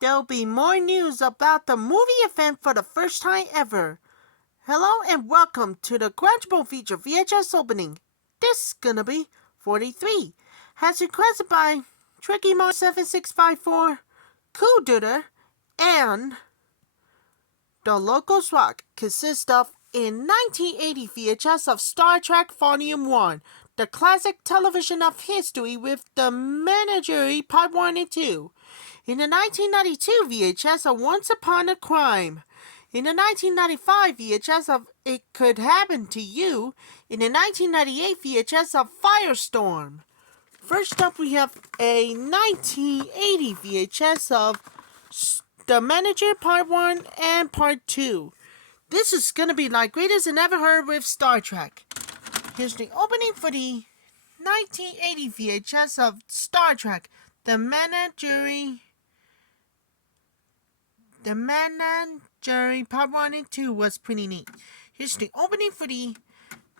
there'll be more news about the movie event for the first time ever. Hello and welcome to the Quadruple feature VHS opening. This is gonna be 43. Has requested by TrickyMar7654, Coolduder, and TheLogosRock. Consists of a 1980 VHS of Star Trek Volume 1, the classic television of history with the Menagerie Part 1 and 2. In the 1992 VHS of Once Upon a Crime. In the 1995 VHS of It Could Happen to You. In the 1998 VHS of Firestorm. First up, we have a 1980 VHS of The Menagerie Part 1 and Part 2. This is going to be like greatest and ever heard with Star Trek. Here's the opening for the 1980 VHS of Star Trek, The Menagerie Part 1 and 2 was pretty neat. Here's the opening for the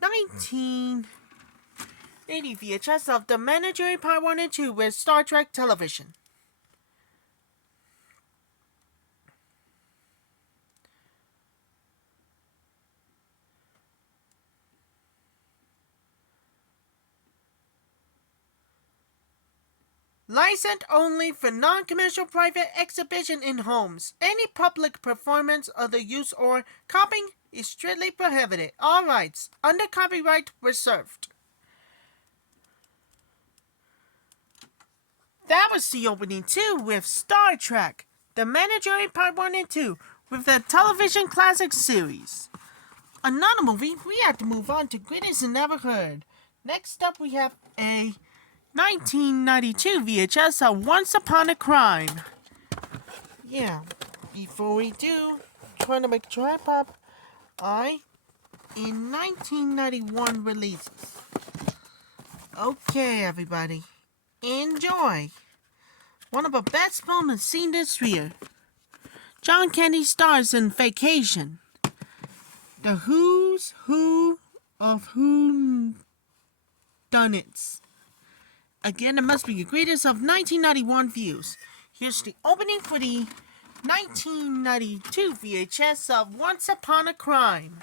1980 VHS of The Menagerie Part 1 and 2 with Star Trek television. Licensed only for non-commercial private exhibition in homes. Any public performance of the use or copying is strictly prohibited. All rights under copyright reserved. That was the opening too with Star Trek, The Menagerie Part 1 and 2 with the television classic series. Another movie, we have to move on to greatest and never heard. Next up we have a 1992 VHS of Once Upon a Crime. Yeah, before we do, trying to make a tripod, in 1991 releases. Okay, everybody, enjoy. One of the best moments seen this year. John Candy stars in Vacation. The who's who of who done it. Again, it must be the greatest of 1991 views. Here's the opening for the 1992 VHS of Once Upon a Crime.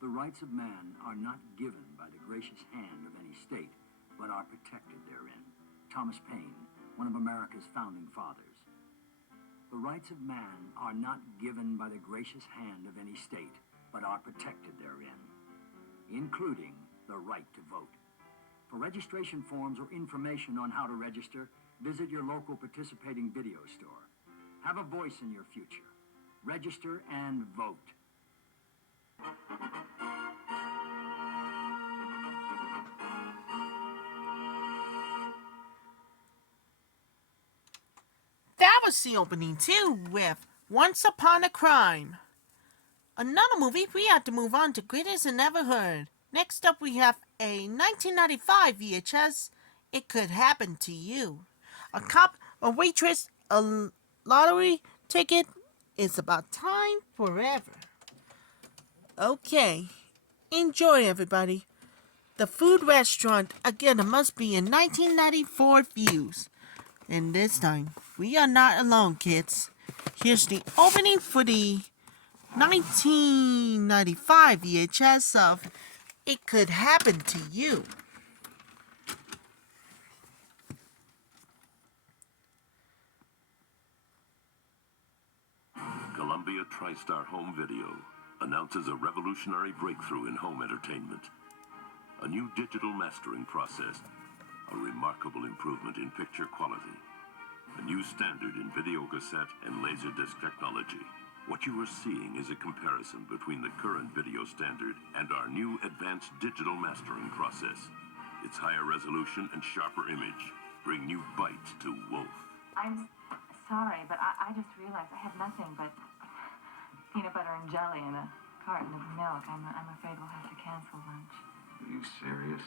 The rights of man are not given by the gracious hand of any state, but are protected therein. Thomas Paine, one of America's founding fathers. The rights of man are not given by the gracious hand of any state, but are protected therein, including the right to vote. For registration forms or information on how to register, visit your local participating video store. Have a voice in your future. Register and vote. That was the opening too with Once Upon a Crime. Another movie, we have to move on to greatest and never heard. Next up we have a 1995 VHS, It Could Happen to You. A cop, a waitress, a lottery ticket. It's about time forever. Okay, enjoy everybody. The food restaurant, again, it must be in 1994 views. And this time, we are not alone, kids. Here's the opening for the 1995 VHS of It Could Happen to You. Columbia TriStar Home Video. announces a revolutionary breakthrough in home entertainment. A new digital mastering process, a remarkable improvement in picture quality, a new standard in video cassette and laserdisc technology. What you are seeing is a comparison between the current video standard and our new advanced digital mastering process. Its higher resolution and sharper image bring new bite to Wolf. I'm sorry, but I just realized I have nothing but peanut butter and jelly and a carton of milk. I'm afraid we'll have to cancel lunch. Are you serious?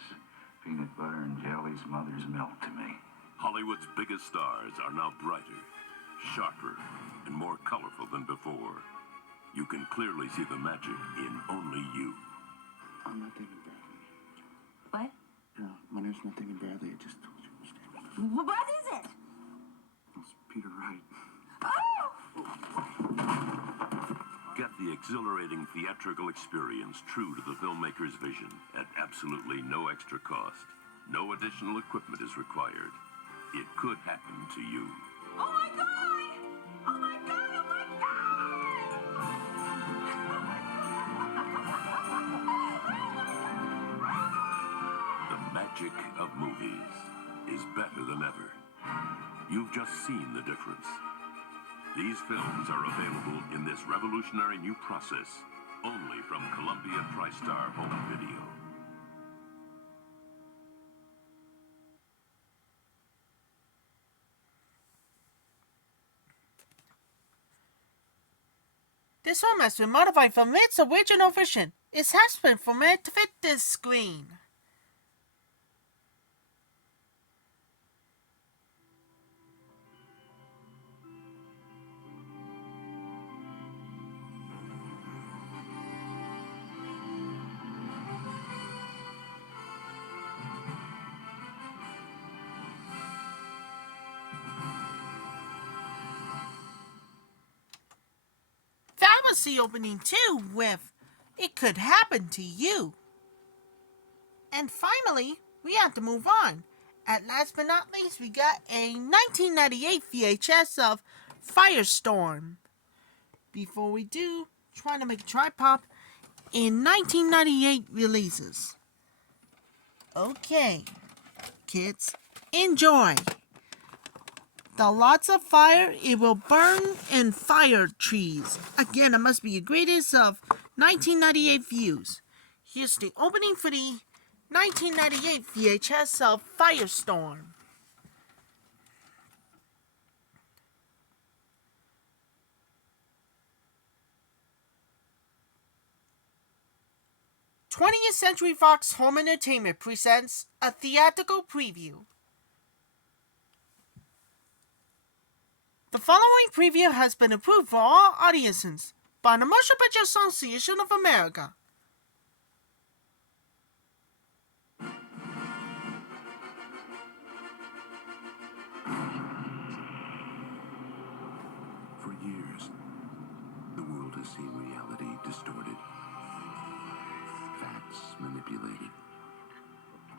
Peanut butter and jelly's mother's milk to me. Hollywood's biggest stars are now brighter, sharper, and more colorful than before. You can clearly see the magic in only you. I'm not thinking Bradley. What? No, my name's not thinking Bradley. I just told you. What is it? It's Peter Wright. Oh! Get the exhilarating theatrical experience true to the filmmaker's vision at absolutely no extra cost. No additional equipment is required. It could happen to you. Oh my God! Oh my God! Oh my God! The magic of movies is better than ever. You've just seen the difference. These films are available in this revolutionary new process, only from Columbia Tristar Home Video. This film has been modified from its original version. It has been formatted to fit this screen. That was the opening too with It Could Happen to You. And finally, we have to move on. At last but not least, we got a 1998 VHS of Firestorm. Before we do, trying to make a tripod in 1998 releases. Okay, kids, enjoy. The lots of fire, it will burn and fire trees. Again, it must be the greatest of 1998 views. Here's the opening for the 1998 VHS of Firestorm. Twentieth Century Fox Home Entertainment presents a theatrical preview. The following preview has been approved for all audiences by the Motion Picture Association of America. For years, the world has seen reality distorted, facts manipulated,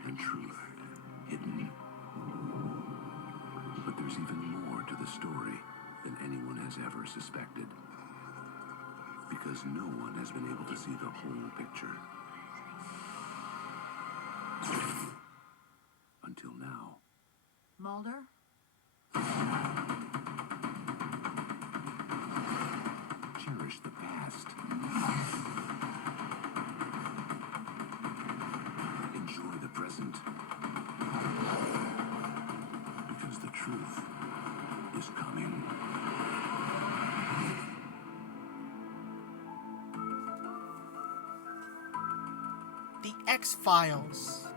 and truth hidden. But there's even more to the story than anyone has ever suspected. Because no one has been able to see the whole picture. Until now. Mulder? Cherish the past. Enjoy the present. Because the truth is coming. The X-Files.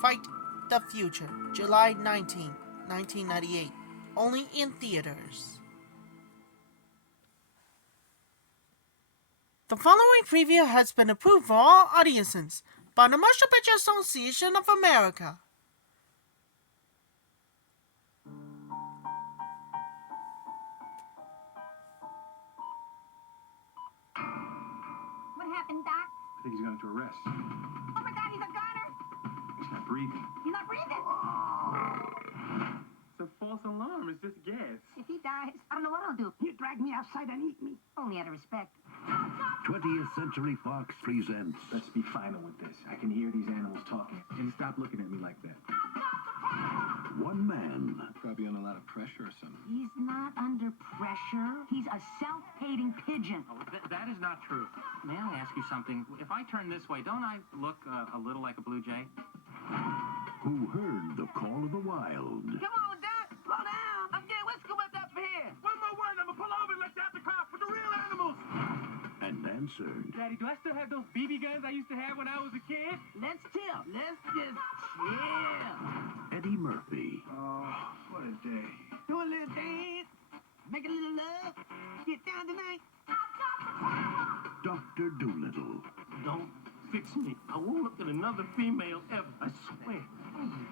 Fight the Future, July 19, 1998. Only in theaters. The following preview has been approved for all audiences by the Motion Picture Association of America. What happened, Doc? I think he's going to arrest. Oh my God, he's a goner! He's not breathing. He's not breathing! It's a false false alarm. It's just gas. If he dies, I don't know what I'll do. You drag me outside and eat me. Only out of respect. 20th Century Fox presents Let's be final with this. I can hear these animals talking. And stop looking at me like that. One Man. Probably under a lot of pressure or something. He's not under pressure. He's a self-hating pigeon. Oh, that is not true. May I ask you something? If I turn this way, don't I look a little like a blue jay? Who heard the call of the wild. Come on, Doc. Slow down. I'm getting what's coming up here. One more word, I'm gonna pull over and let you out the car for the real animals. And answered. Daddy, do I still have those BB guns I used to have when I was a kid? Let's chill. Let's just chill. Eddie Murphy. Oh, what a day. Do a little dance. Make a little love. Get down tonight. Dr. Doolittle. Don't fix me. I won't look at another female ever. I swear.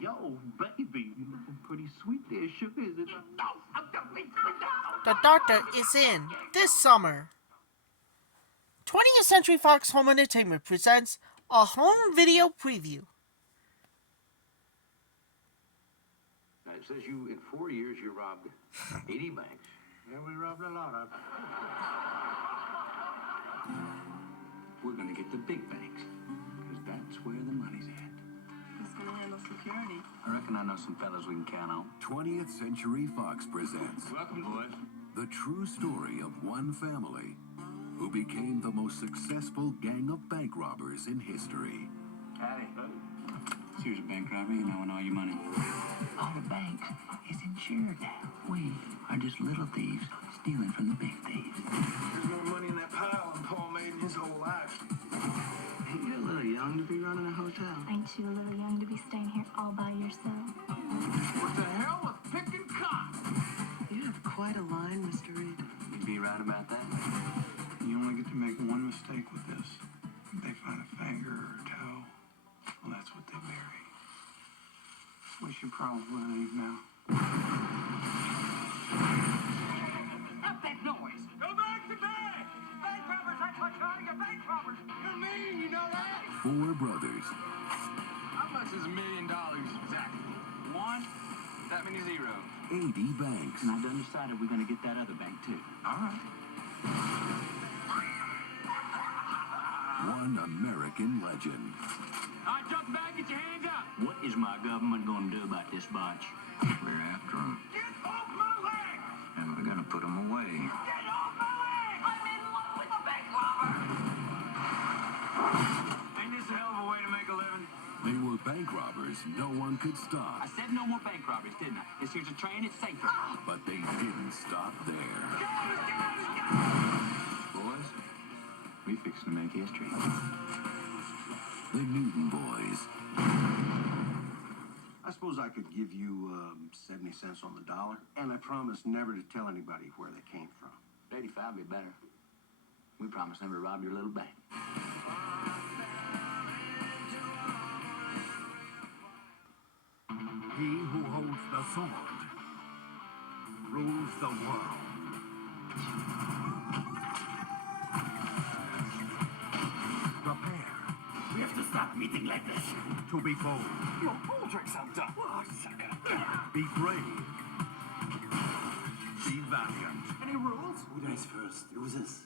Yo, baby, you looking pretty sweet there, sugar, is it? No, I'm definitely The Doctor is in this summer. 20th Century Fox Home Entertainment presents a home video preview. Now, it says you, in 4 years, you robbed 80 banks. Yeah, we robbed a lot of. We're gonna get the big banks, because that's where the money's at. Who's gonna handle security? I reckon I know some fellas we can count on. 20th Century Fox presents Welcome, boys. the true story of one family who became the most successful gang of bank robbers in history. Howdy. Here's a bank robbery, and I want all your money. All the banks is insured now. We are just little thieves stealing from the big thieves. There's more money in that pile than Paul made in his whole life. You're a little young to be running a hotel. Ain't you a little young to be staying here all by yourself? What the hell with picking cops? You have quite a line, Mr. Reed. You'd be right about that. You only get to make one mistake with this. If they find a finger or a toe, well, that's what they bury. We should probably leave now. Stop that noise. Go back to bed! Bank robbers, that's what's wrong, you're bank robbers! You're mean, you know that? 4 brothers, How much is $1 million exactly? One? That many zero. 80 banks, And I done decided we're gonna get that other bank, too. All right. one American legend. All right, jump back, get your hands up! What is my government gonna do about this botch? We're after them, Get off my leg! and we're gonna put them away. Get off my leg! I'm in love with a bank robber. Ain't this a hell of a way to make a living? They were bank robbers no one could stop, I said no more bank robberies, didn't I? This here's a train, it's safer. but they didn't stop there. Boys, we fixing to make history. The Newton Boys, I suppose I could give you 70 cents on the dollar, and I promise never to tell anybody where they came from. 85 would be better. We promise never to rob your little bank. he who holds the sword, rules the world. Prepare. We have to stop meeting like this. To be bold. Your pool drinks I'm done. Oh, sucker. Be brave. Be valiant. Any rules? Who dies first? Loses.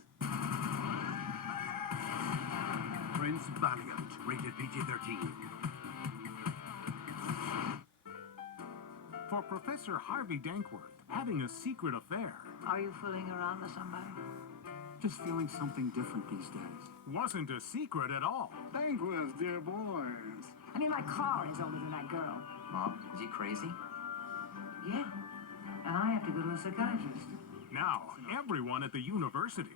Prince Valiant, rated PG-13. For Professor Harvey Dankworth, having a secret affair Are you fooling around with somebody? Just feeling something different these days. wasn't a secret at all. Banquets, dear boys. I mean, my car is older than that girl. Mom, is he crazy? Yeah. And I have to go to a psychiatrist. Now, everyone at the university,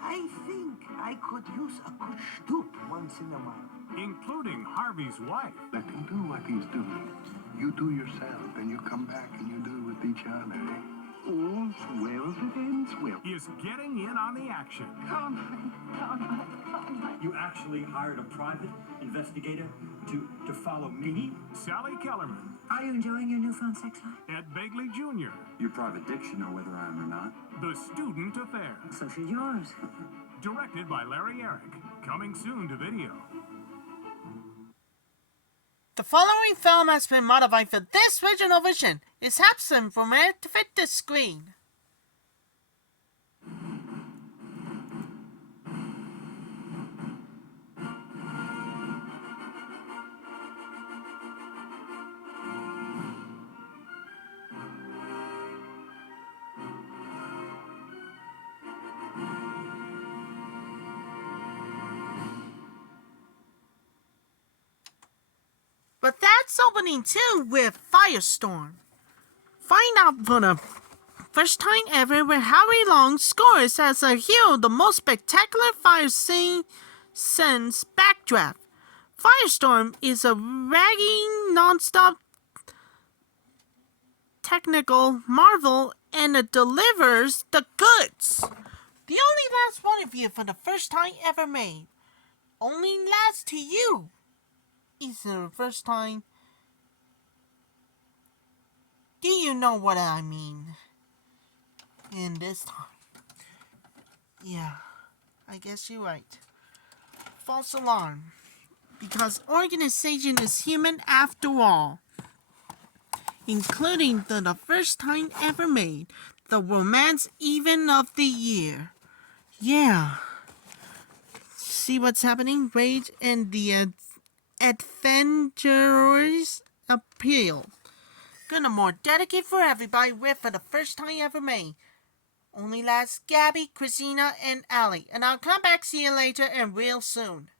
I think I could use a good stoop once in a while. including Harvey's wife, Let him do what he's doing. You do yourself, and you come back and you do it with each other. All's well that ends well. is getting in on the action. You actually hired a private investigator to follow me? Sally Kellerman, Are you enjoying your newfound sex life? Ed Begley Jr., Your private dick should know whether I am or not. The Student Affair, So should yours. directed by Larry Eric, coming soon to video. The following film has been modified for this original vision. It's absent from it to fit the screen. But that's opening 2 with Firestorm. Find out for the first time ever where Harry Long scores as a hero the most spectacular fire scene since Backdraft. Firestorm is a ragging, non-stop technical marvel and it delivers the goods. The only last one of you for the first time ever made. Only last to you. Is the first time. Do you know what I mean? In this time. Yeah, I guess you're right. False alarm. Because organization is human after all. Including the first time ever made. The romance even of the year. Yeah. See what's happening? Rage and the adventurers appeal. Gonna more dedicate for everybody with for the first time ever made. Only last Gabby, Christina, and Allie. And I'll come back see you later and real soon.